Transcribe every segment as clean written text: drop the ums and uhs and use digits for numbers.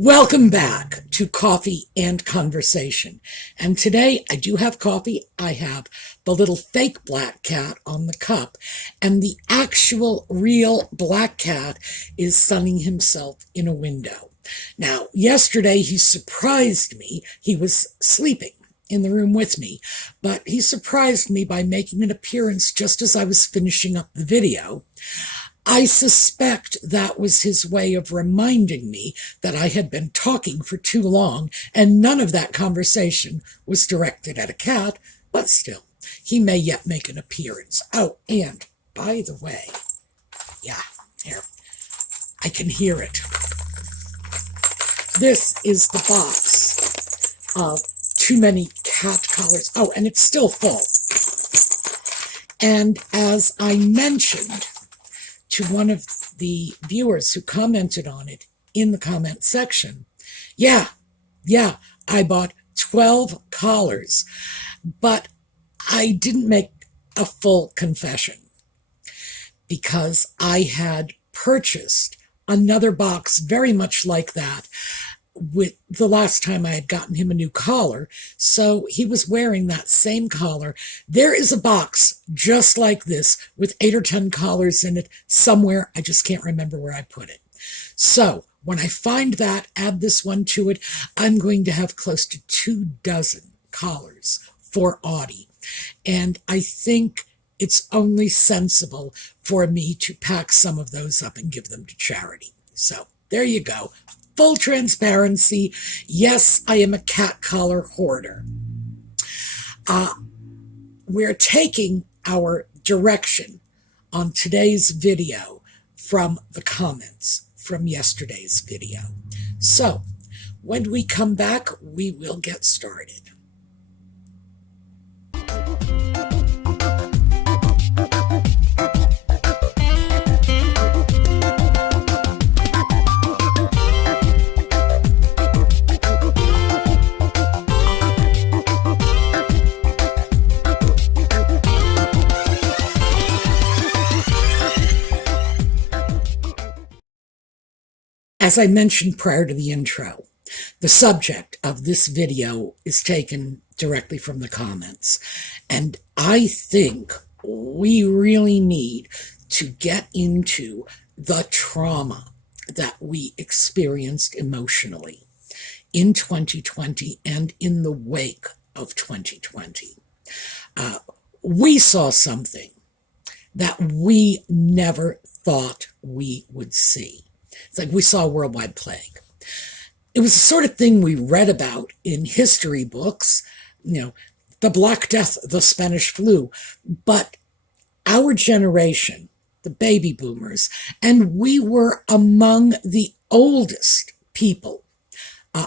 Welcome back to Coffee and Conversation. And today I do have coffee. I have the little fake black cat on the cup, and the actual real black cat is sunning himself in a window. Now, yesterday he surprised me. He was sleeping in the room with me, but he surprised me by making an appearance just as I was finishing up the video. I suspect that was his way of reminding me that I had been talking for too long, and none of that conversation was directed at a cat, but still, he may yet make an appearance. Oh, and by the way, yeah, here, I can hear it. This is the box of too many cat collars. Oh, and it's still full. And as I mentioned to one of the viewers who commented on it in the comment section, yeah, I bought 12 collars, but I didn't make a full confession because I had purchased another box very much like that with the last time I had gotten him a new collar. So he was wearing that same collar. There is a box just like this with 8 or 10 collars in it somewhere. I just can't remember where I put it. So when I find that, add this one to it, I'm going to have close to 24 collars for Audie. And I think it's only sensible for me to pack some of those up and give them to charity. So there you go. Full transparency, yes, I am a cat collar hoarder. We're taking our direction on today's video from the comments from yesterday's video. So when we come back, we will get started. As I mentioned prior to the intro, the subject of this video is taken directly from the comments, and I think we really need to get into the trauma that we experienced emotionally in 2020 and in the wake of 2020. We saw something that we never thought we would see. It's like we saw a worldwide plague. It was the sort of thing we read about in history books, the Black Death, the Spanish flu. But our generation, the baby boomers, and we were among the oldest people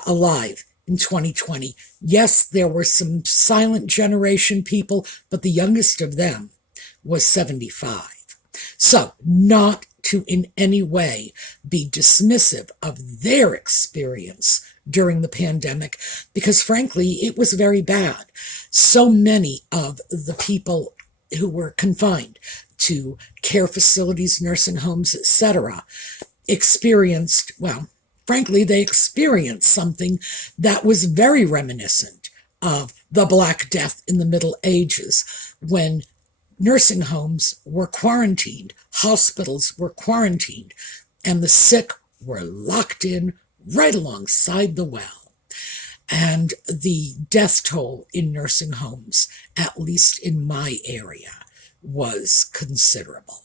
alive in 2020. Yes, there were some silent generation people, but the youngest of them was 75. So not to in any way be dismissive of their experience during the pandemic, because frankly, it was very bad. So many of the people who were confined to care facilities, nursing homes, etc., experienced, well, frankly, they experienced something that was very reminiscent of the Black Death in the Middle Ages, when nursing homes were quarantined, hospitals were quarantined, and the sick were locked in right alongside the well. And the death toll in nursing homes, at least in my area, was considerable.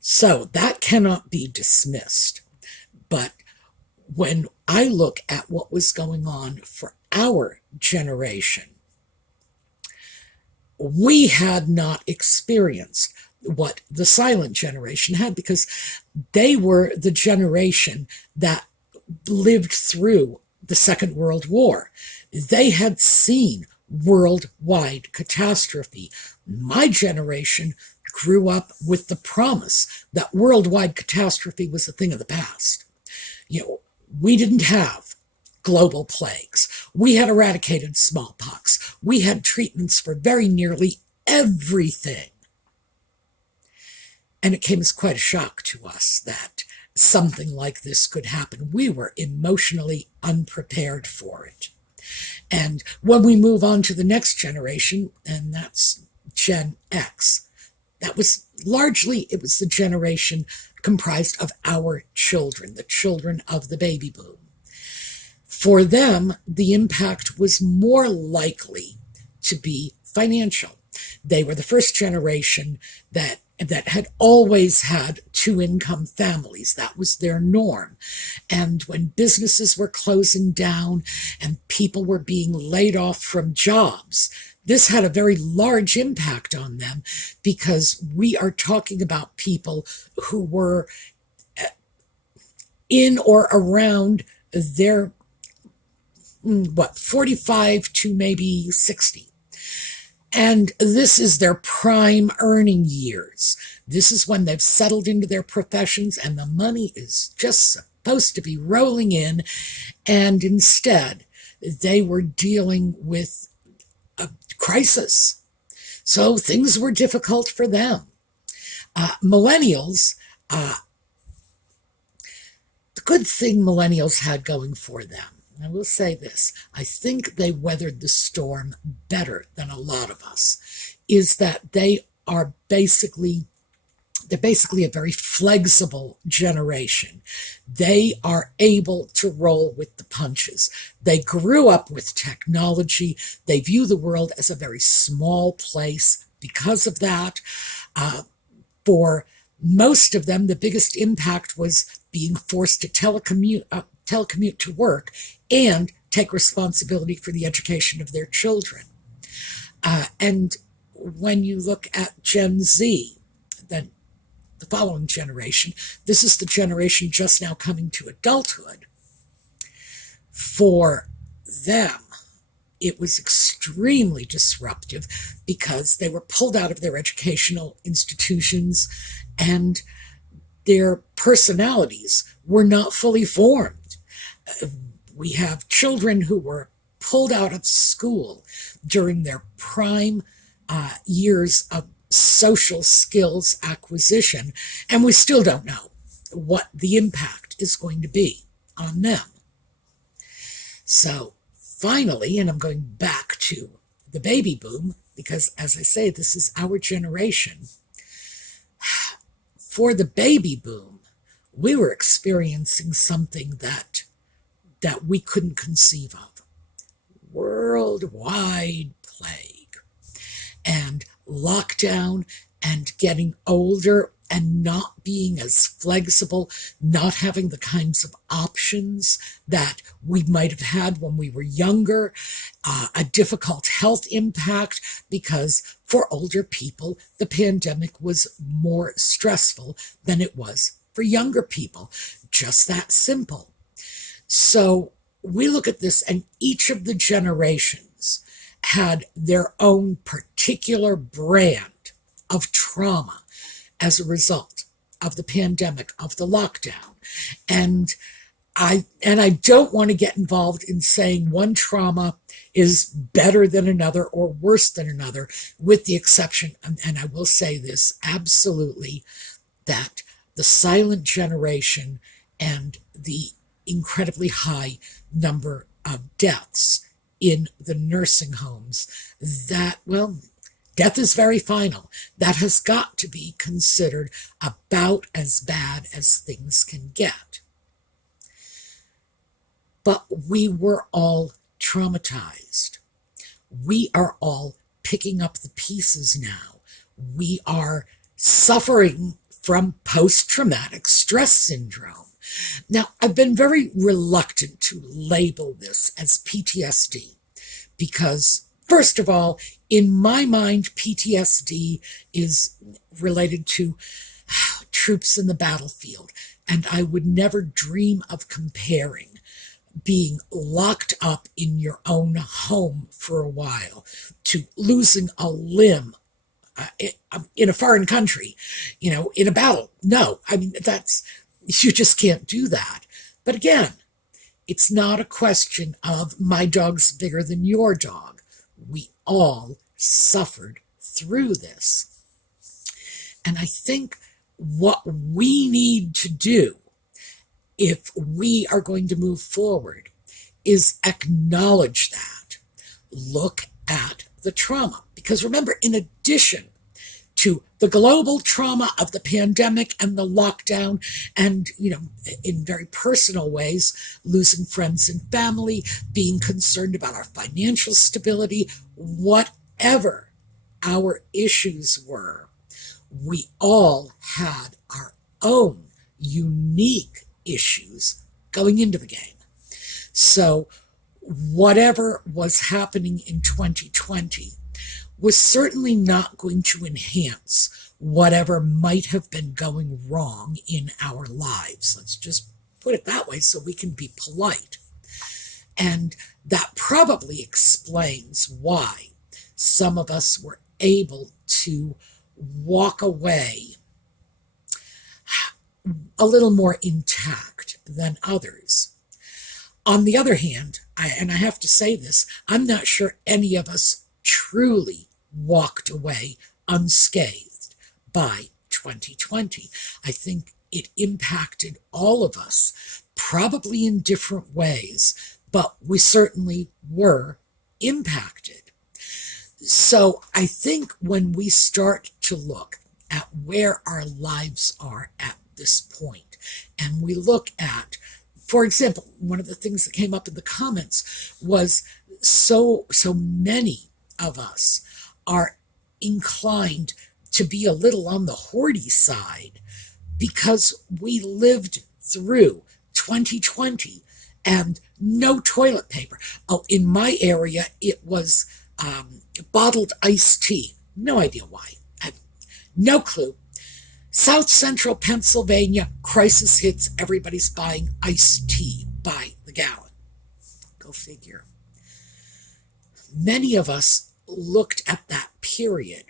So that cannot be dismissed. But when I look at what was going on for our generation, we had not experienced what the silent generation had, because they were the generation that lived through the Second World War. They had seen worldwide catastrophe. My generation grew up with the promise that worldwide catastrophe was a thing of the past. We didn't have global plagues. We had eradicated smallpox. We had treatments for very nearly everything. And it came as quite a shock to us that something like this could happen. We were emotionally unprepared for it. And when we move on to the next generation, and that's Gen X, that was largely, it was the generation comprised of our children, the children of the baby boom. For them, the impact was more likely to be financial. They were the first generation that had always had two-income families. That was their norm. And when businesses were closing down and people were being laid off from jobs, this had a very large impact on them, because we are talking about people who were in or around their 45 to maybe 60. And this is their prime earning years. This is when they've settled into their professions and the money is just supposed to be rolling in. And instead, they were dealing with a crisis. So things were difficult for them. Millennials, the good thing millennials had going for them, I will say this, I think they weathered the storm better than a lot of us, is that they're basically a very flexible generation. They are able to roll with the punches. They grew up with technology. They view the world as a very small place because of that. For most of them, the biggest impact was being forced to telecommute to work and take responsibility for the education of their children. And when you look at Gen Z, then the following generation, this is the generation just now coming to adulthood. For them, it was extremely disruptive because they were pulled out of their educational institutions and their personalities were not fully formed. We have children who were pulled out of school during their prime years of social skills acquisition, and we still don't know what the impact is going to be on them. So finally, and I'm going back to the baby boom, because as I say, this is our generation. For the baby boom, we were experiencing something that we couldn't conceive of. Worldwide plague. And lockdown and getting older and not being as flexible, not having the kinds of options that we might have had when we were younger, a difficult health impact because for older people, the pandemic was more stressful than it was for younger people. Just that simple. So we look at this, and each of the generations had their own particular brand of trauma as a result of the pandemic, of the lockdown. And I don't want to get involved in saying one trauma is better than another or worse than another, with the exception, and I will say this absolutely, that the silent generation and the incredibly high number of deaths in the nursing homes, that, well, death is very final. That has got to be considered about as bad as things can get. But we were all traumatized. We are all picking up the pieces now. We are suffering from post-traumatic stress syndrome. Now, I've been very reluctant to label this as PTSD because, first of all, in my mind, PTSD is related to troops in the battlefield, and I would never dream of comparing being locked up in your own home for a while to losing a limb in a foreign country, in a battle. No, I mean, you just can't do that. But again, it's not a question of my dog's bigger than your dog. We all suffered through this. And I think what we need to do if we are going to move forward, is acknowledge that. Look at the trauma. Because remember, in addition to the global trauma of the pandemic and the lockdown, and, in very personal ways, losing friends and family, being concerned about our financial stability, whatever our issues were, we all had our own unique issues going into the game. So whatever was happening in 2020 was certainly not going to enhance whatever might have been going wrong in our lives. Let's just put it that way so we can be polite. And that probably explains why some of us were able to walk away a little more intact than others. On the other hand, I have to say this, I'm not sure any of us truly walked away unscathed by 2020. I think it impacted all of us, probably in different ways, but we certainly were impacted. So I think when we start to look at where our lives are at this point, and we look at, for example, one of the things that came up in the comments was so many of us are inclined to be a little on the hoardy side because we lived through 2020 and no toilet paper. Oh, in my area, it was bottled iced tea. No idea why. No clue. South Central Pennsylvania, crisis hits, everybody's buying iced tea by the gallon. Go figure. Many of us looked at that period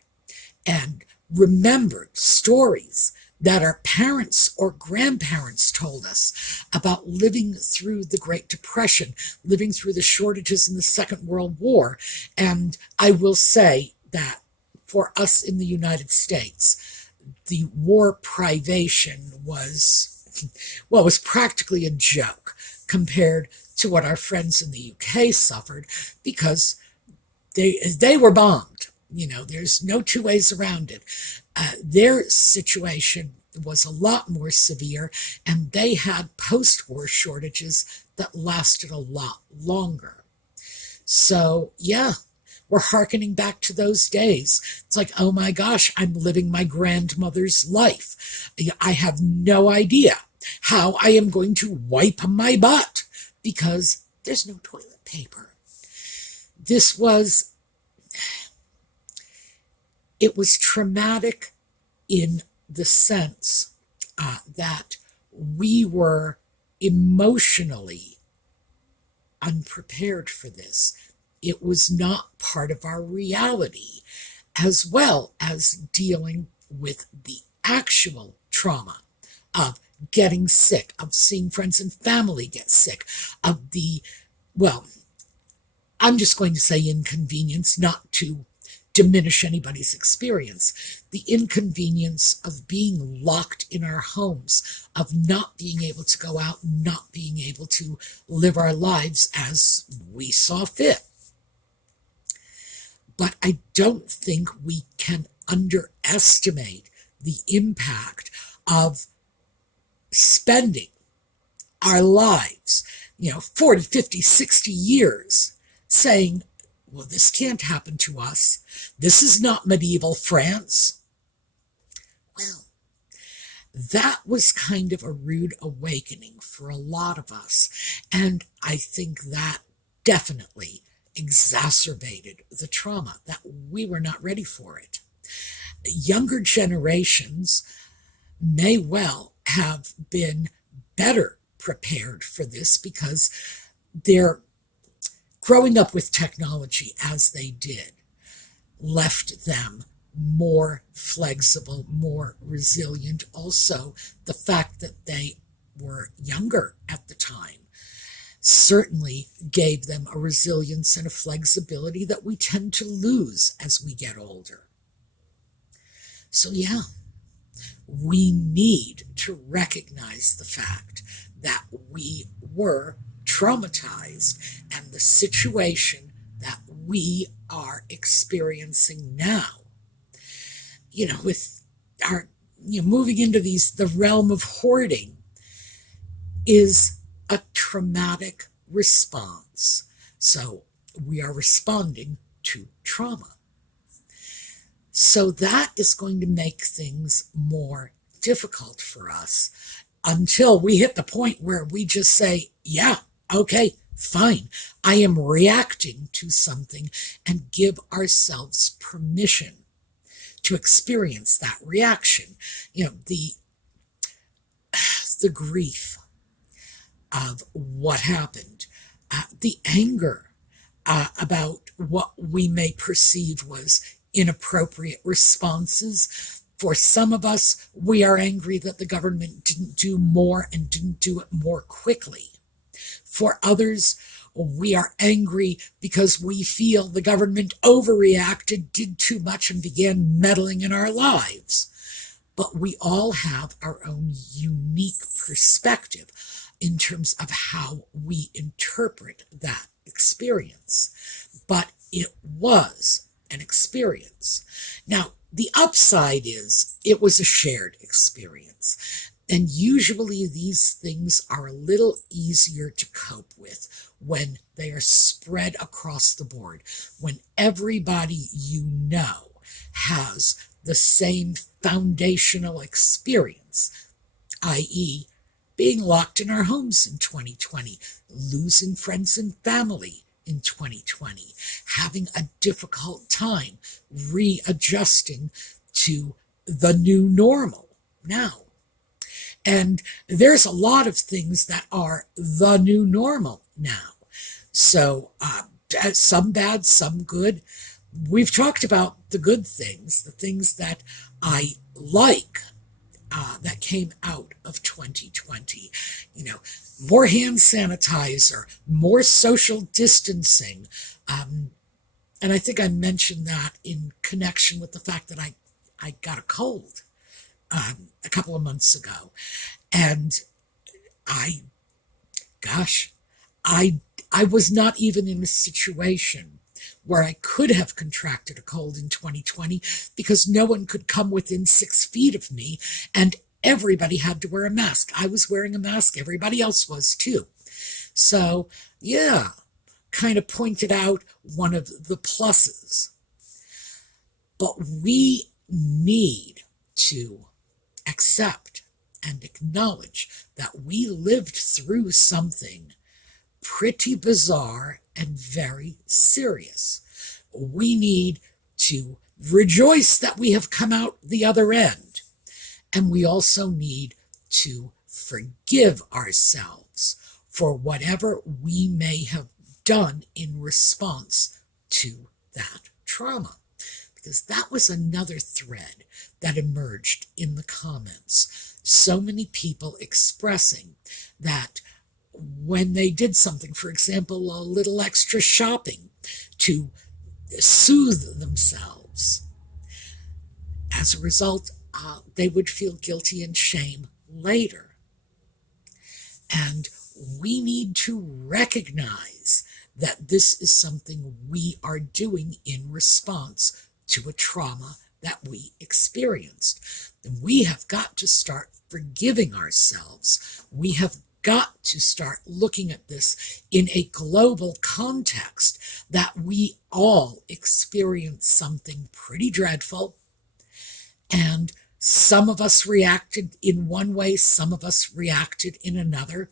and remembered stories that our parents or grandparents told us about living through the Great Depression, living through the shortages in the Second World War. And I will say that for us in the United States, the war privation was practically a joke compared to what our friends in the UK suffered, because they were bombed. There's no two ways around it. Their situation was a lot more severe, and they had post-war shortages that lasted a lot longer. So, yeah, we're hearkening back to those days. It's like, oh my gosh, I'm living my grandmother's life. I have no idea how I am going to wipe my butt because there's no toilet paper. It was traumatic in the sense that we were emotionally unprepared for this. It was not part of our reality, as well as dealing with the actual trauma of getting sick, of seeing friends and family get sick, of I'm just going to say inconvenience, not to diminish anybody's experience. The inconvenience of being locked in our homes, of not being able to go out, not being able to live our lives as we saw fit. But I don't think we can underestimate the impact of spending our lives, 40, 50, 60 years saying, well, this can't happen to us. This is not medieval France. Well, that was kind of a rude awakening for a lot of us. And I think that definitely exacerbated the trauma, that we were not ready for it. Younger generations may well have been better prepared for this because they're growing up with technology as they did left them more flexible, more resilient. Also, the fact that they were younger at the time certainly gave them a resilience and a flexibility that we tend to lose as we get older. So yeah, we need to recognize the fact that we were traumatized, and the situation that we are experiencing now. With our moving into the realm of hoarding is a traumatic response. So we are responding to trauma. So that is going to make things more difficult for us until we hit the point where we just say, yeah, okay, fine. I am reacting to something, and give ourselves permission to experience that reaction. The grief of what happened, the anger about what we may perceive was inappropriate responses. For some of us, we are angry that the government didn't do more and didn't do it more quickly. For others, we are angry because we feel the government overreacted, did too much, and began meddling in our lives. But we all have our own unique perspective in terms of how we interpret that experience. But it was an experience. Now, the upside is it was a shared experience. And usually these things are a little easier to cope with when they are spread across the board, when everybody has the same foundational experience, i.e., being locked in our homes in 2020, losing friends and family in 2020, having a difficult time readjusting to the new normal now. And there's a lot of things that are the new normal now. So some bad, some good. We've talked about the good things, the things that I like that came out of 2020. More hand sanitizer, more social distancing. And I think I mentioned that in connection with the fact that I got a cold a couple of months ago. And I was not even in a situation where I could have contracted a cold in 2020 because no one could come within 6 feet of me and everybody had to wear a mask. I was wearing a mask. Everybody else was too. So, yeah, kind of pointed out one of the pluses. But we need to accept and acknowledge that we lived through something pretty bizarre and very serious. We need to rejoice that we have come out the other end. And we also need to forgive ourselves for whatever we may have done in response to that trauma. Because that was another thread that emerged in the comments. So many people expressing that when they did something, for example, a little extra shopping to soothe themselves, as a result, they would feel guilty and shame later. And we need to recognize that this is something we are doing in response to a trauma that we experienced. And we have got to start forgiving ourselves. We have got to start looking at this in a global context, that we all experience something pretty dreadful, and some of us reacted in one way, some of us reacted in another.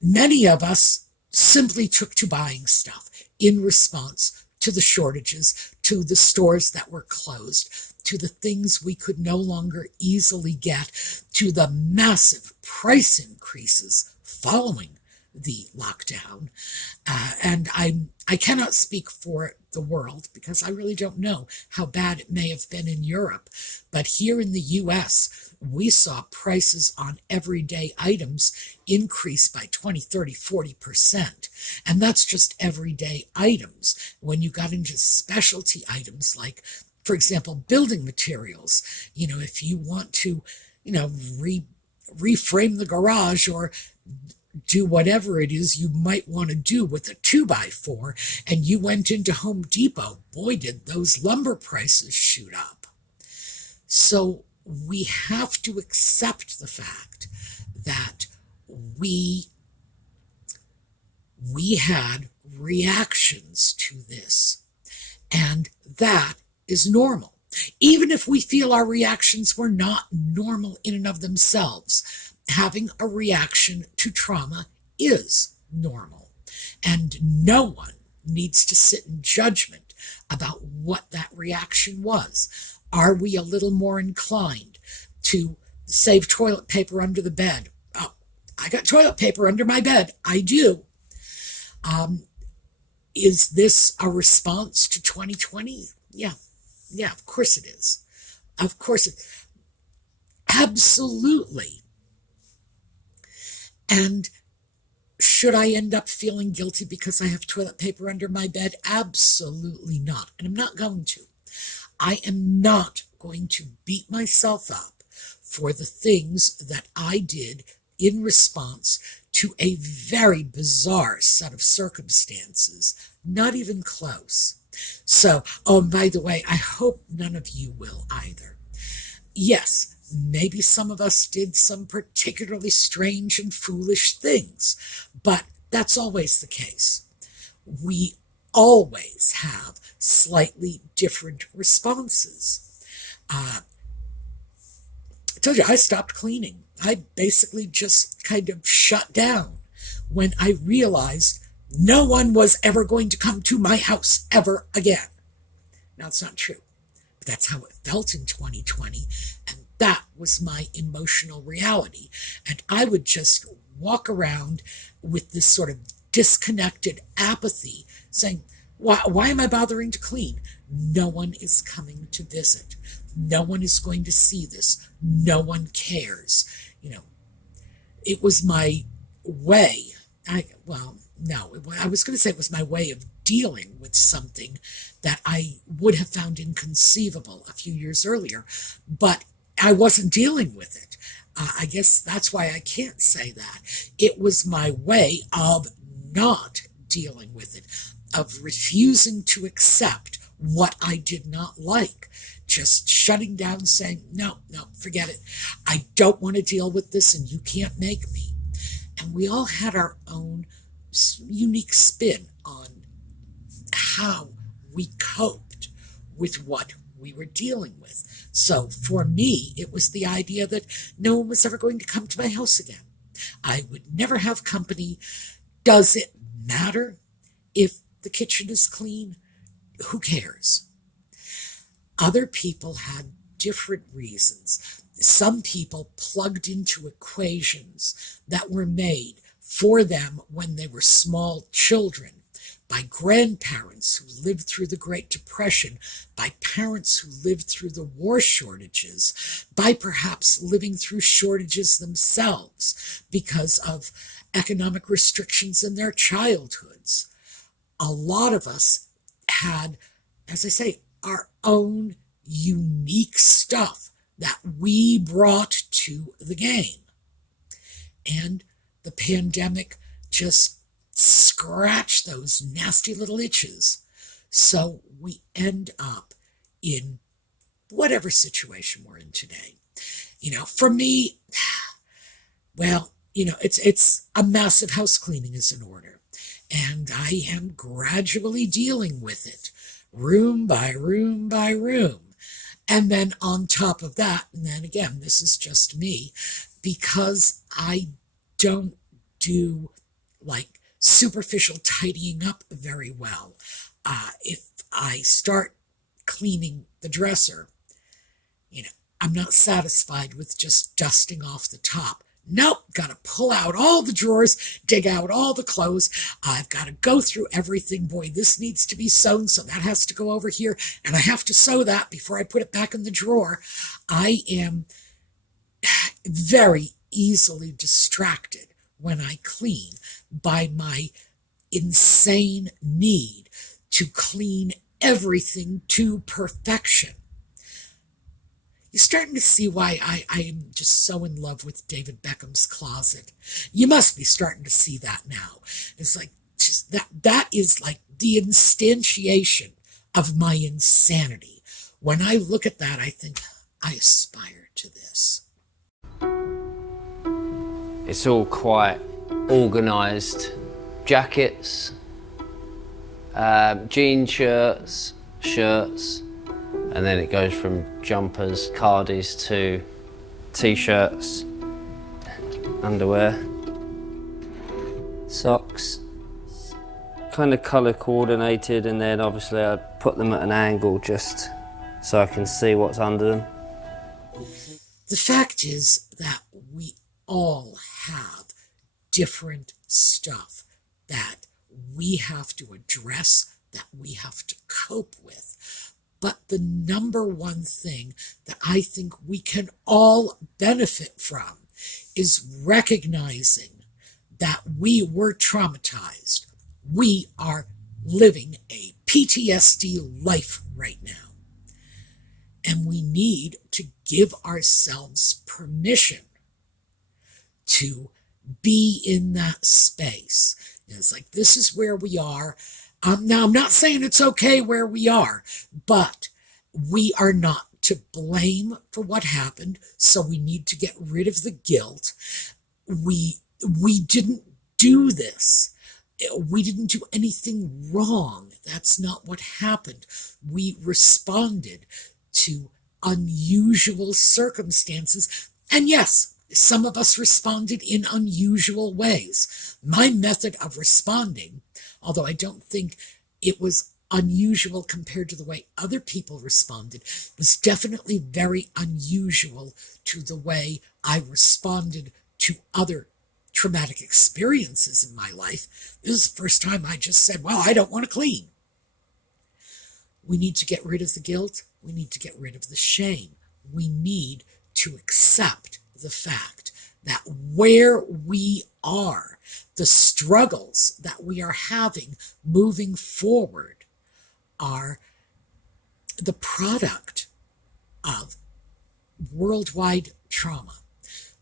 Many of us simply took to buying stuff in response to the shortages, to the stores that were closed, to the things we could no longer easily get, to the massive price increases following the lockdown. And I cannot speak for the world because I really don't know how bad it may have been in Europe. But here in the US, we saw prices on everyday items increase by 20, 30, 40%. And that's just everyday items. When you got into specialty items like, for example, building materials, if you want to, reframe the garage or do whatever it is you might want to do with a 2x4 and you went into Home Depot, boy, did those lumber prices shoot up. So we have to accept the fact that we had reactions to this, and that is normal. Even if we feel our reactions were not normal in and of themselves, having a reaction to trauma is normal, and no one needs to sit in judgment about what that reaction was. Are we a little more inclined to save toilet paper under the bed? Oh, I got toilet paper under my bed. I do. Is this a response to 2020? Yeah, of course it is. Of course it, absolutely. And should I end up feeling guilty because I have toilet paper under my bed? Absolutely not. And I'm not going to. I am not going to beat myself up for the things that I did in response to a very bizarre set of circumstances. Not even close. So, oh, and by the way, I hope none of you will either. Yes, maybe some of us did some particularly strange and foolish things, but that's always the case. We always have slightly different responses. I told you, I stopped cleaning. I basically just kind of shut down when I realized no one was ever going to come to my house ever again. Now, it's not true, but that's how it felt in 2020, and that was my emotional reality. And I would just walk around with this sort of disconnected apathy, saying, why am I bothering to clean? No one is coming to visit. No one is going to see this. No one cares. It was my way. I was going to say it was my way of dealing with something that I would have found inconceivable a few years earlier, but I wasn't dealing with it. I guess that's why I can't say that. It was my way of not dealing with it, of refusing to accept what I did not like, just shutting down, saying, no, forget it. I don't want to deal with this, and you can't make me. And we all had our own unique spin on how we coped with what we were dealing with. So for me, it was the idea that no one was ever going to come to my house again. I would never have company. Does it matter if the kitchen is clean? Who cares? Other people had different reasons. Some people plugged into equations that were made for them when they were small children, by grandparents who lived through the Great Depression, by parents who lived through the war shortages, by perhaps living through shortages themselves because of economic restrictions in their childhoods. A lot of us had, as I say, our own unique stuff that we brought to the game. And the pandemic just scratched those nasty little itches. So we end up in whatever situation we're in today. For me, well, it's a massive house cleaning is in order. And I am gradually dealing with it, room by room by room. And then on top of that, and then again, this is just me, because I don't do like superficial tidying up very well. If I start cleaning the dresser, I'm not satisfied with just dusting off the top. Nope, got to pull out all the drawers, dig out all the clothes. I've got to go through everything. Boy, this needs to be sewn, so that has to go over here, and I have to sew that before I put it back in the drawer. I am very easily distracted when I clean by my insane need to clean everything to perfection. You're starting to see why I am just so in love with David Beckham's closet. You must be starting to see that now. It's like just that is like the instantiation of my insanity. When I look at that, I think I aspire to this. It's all quite organised. Jackets, jean shirts, and then it goes from jumpers, cardies to t-shirts, underwear, socks, kind of colour coordinated, and then obviously I put them at an angle just so I can see what's under them. The fact is that we all have different stuff that we have to address, that we have to cope with. But the number one thing that I think we can all benefit from is recognizing that we were traumatized. We are living a PTSD life right now. And we need to give ourselves permission to be in that space. And it's like, this is where we are. Now, I'm not saying it's okay where we are, but we are not to blame for what happened, so we need to get rid of the guilt. We didn't do this. We didn't do anything wrong. That's not what happened. We responded to unusual circumstances. And yes, some of us responded in unusual ways. My method of responding, although I don't think it was unusual compared to the way other people responded, was definitely very unusual to the way I responded to other traumatic experiences in my life. This is the first time I just said, well, I don't want to clean. We need to get rid of the guilt. We need to get rid of the shame. We need to accept the fact that where we are, the struggles that we are having moving forward are the product of worldwide trauma.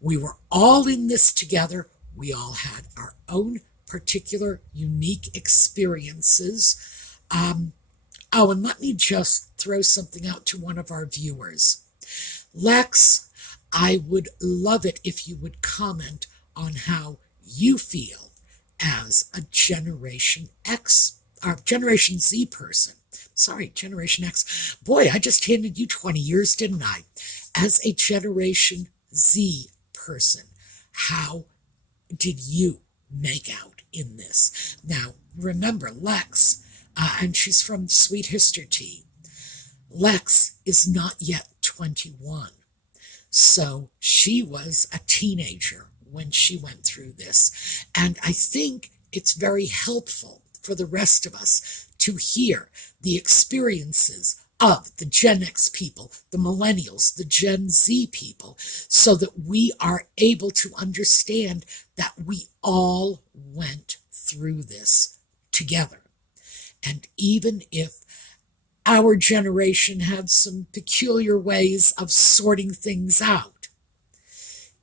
We were all in this together. We all had our own particular unique experiences. And let me just throw something out to one of our viewers. Lex, I would love it if you would comment on how you feel as a Generation X, or Generation Z person. Sorry, Generation X. Boy, I just handed you 20 years, didn't I? As a Generation Z person, how did you make out in this? Now, remember, Lex, and she's from Sweet History Tea, Lex is not yet 21. So she was a teenager when she went through this. And I think it's very helpful for the rest of us to hear the experiences of the Gen X people, the millennials, the Gen Z people, so that we are able to understand that we all went through this together. And even if our generation had some peculiar ways of sorting things out,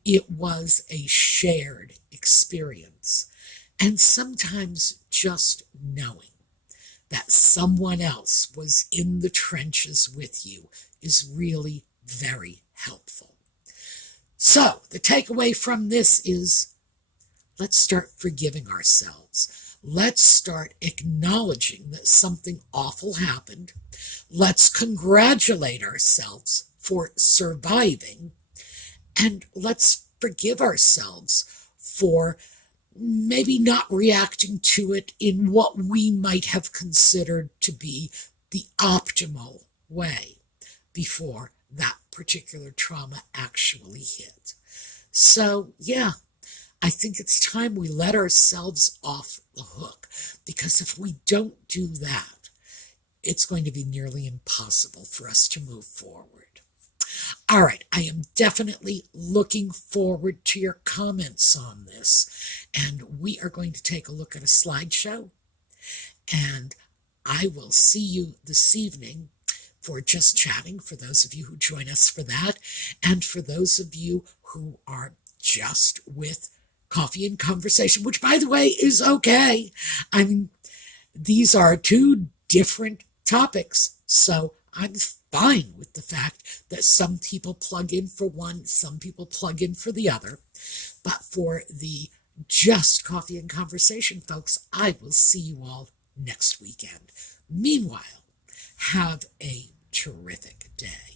it was a shared experience. And sometimes just knowing that someone else was in the trenches with you is really very helpful. So the takeaway from this is, let's start forgiving ourselves. Let's start acknowledging that something awful happened. Let's congratulate ourselves for surviving. And let's forgive ourselves for maybe not reacting to it in what we might have considered to be the optimal way before that particular trauma actually hit. So, yeah, I think it's time we let ourselves off the hook, because if we don't do that, it's going to be nearly impossible for us to move forward. All right, I am definitely looking forward to your comments on this, and we are going to take a look at a slideshow, and I will see you this evening for Just Chatting, for those of you who join us for that, and for those of you who are just with Coffee and Conversation, which, by the way, is okay. I mean, these are two different topics, so I'm fine with the fact that some people plug in for one, some people plug in for the other. But for the Just Coffee and Conversation folks, I will see you all next weekend. Meanwhile, have a terrific day.